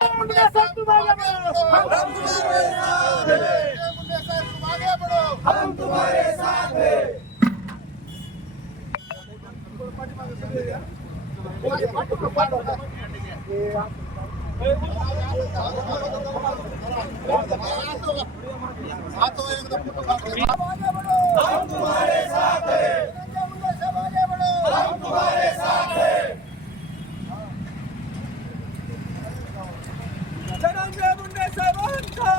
मुंडे साहब तुम आगे बढ़ो हम तुम्हारे साथ हैं मुंडे साहब तुम आगे बढ़ो हम तुम्हारे साथ हैं हम तुम्हारे साथ हैं हम तुम्हारे साथ हैं धनंजय मुंडे साहेबांचा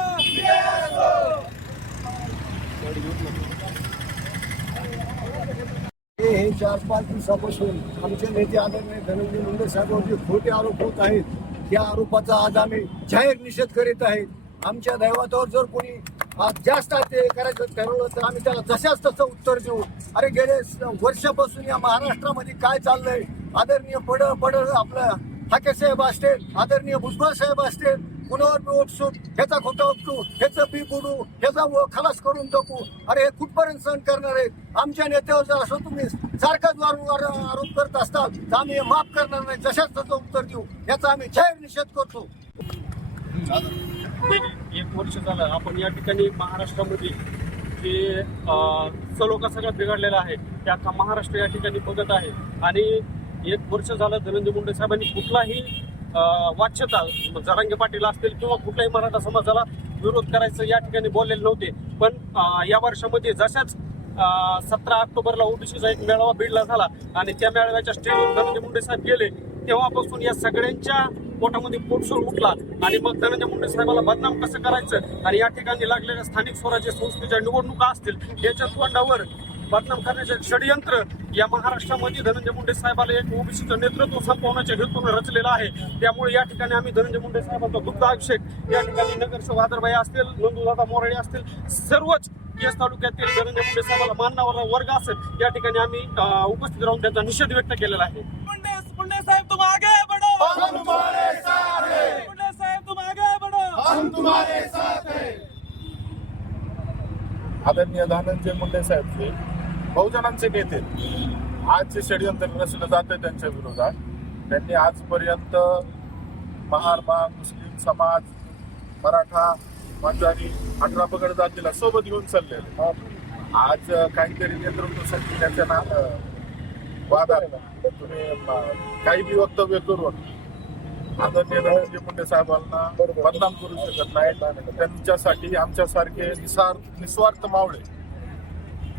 हे हे पाच दिवसापासून आमचे नेते आदरणीय धनंजय मुंडे साहेबांवर जे खोटे आरोप होत आहेत त्या आरोपाचा आज आम्ही जाहीर निषेध करीत आहेत. आमच्या दैवातावर जर कोणी आज जास्त ते करायचं ठरवलं तर आम्ही त्याला जशाच तसं उत्तर देऊ. अरे गेले वर्षापासून या महाराष्ट्रामध्ये काय चाललंय? आदरणीय पड पड आपलं हाके साहेब असतील आदरणीय भुजबळ साहेब असतील कुणावर बी ह्याचा खोटा उपटू ह्याचं बी बुडू ह्याचा व खलास करून टाकू. अरे हे कुठपर्यंत सहन करणार आहेत आमच्या नेत्यावर जर असं तुम्ही सारखाच वारंवार आरोप करत असताल तर आम्ही हे माफ करणार नाही जशाच त्याचं उत्तर देऊ. याचा आम्ही जाहीर निषेध करतो. एक वर्ष झालं आपण या ठिकाणी महाराष्ट्रामध्ये जे चलो सलोखा सगळा बिघडलेला आहे त्या महाराष्ट्र या ठिकाणी बघत आहे. आणि एक वर्ष झालं धनंजय मुंडे साहेबांनी कुठलाही वाच्यता जरांगे पाटील असतील किंवा कुठल्याही मराठा समाजाला विरोध करायचं या ठिकाणी बोललेले नव्हते. पण या वर्षामध्ये जशाच सतरा ऑक्टोबरला ओबीसीचा एक मेळावा बीडला झाला आणि त्या मेळाव्याच्या स्टेजवर धनंजय मुंडे साहेब गेले तेव्हापासून या सगळ्यांच्या पोटामध्ये पोटसूळ उठला आणि मग धनंजय मुंडे साहेबाला बदनाम कसं करायचं आणि या ठिकाणी लागलेल्या स्थानिक स्वराज्य संस्थेच्या निवडणुका असतील याच्या तोंडावर बदनाम करण्याचे षडयंत्र या महाराष्ट्रामध्ये धनंजय मुंडे साहेबाला एक ओबीसीचं नेतृत्व संपवण्याच्या हेतून रचलेलं आहे. त्यामुळे या ठिकाणी आम्ही धनंजय मुंडे साहेबांचा दुग्धाभिषेक या ठिकाणी नगरसेवक आदरबाई असतील नंदुदादा मोरडे असतील सर्वच केस तालुक्यातील धनंजय मुंडे साहेबाला मानणारा वर्ग असेल या ठिकाणी आम्ही उपस्थित राहून त्याचा निषेध व्यक्त केलेला आहे. मुंडे मुंडे साहेब तुम आगे बढ़ो! हम तुम्हारे साथ मुंडे साहेब तुम आगे बढ़ो! हम तुम्हारे साथ हैं। आदरणीय धनंजय मुंडे साहेब जे बहुजनांचे नेते आज जे षडयंत्र रचलं जातं त्यांच्या विरोधात त्यांनी आजपर्यंत महार मुस्लिम समाज मराठा पंजाबी अठरा पगड जातीला सोबत घेऊन चाललेले आज काहीतरी नेतृत्व संघटनेच्या ना वादात तुम्ही काही बी वक्तव्य करून आदरणीय धनंजय मुंडे साहेबांना बदनाम करू शकत नाही त्यांच्यासाठी आमच्यासारखे निसार निस्वार्थ मावळे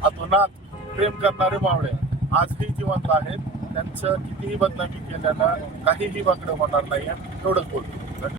अतोनात प्रेम करणारे मावळे आजही जिवंत आहेत. त्यांचं कितीही बदनामी केल्यानं काहीही वाकडं होणार नाही एवढंच बोलतो.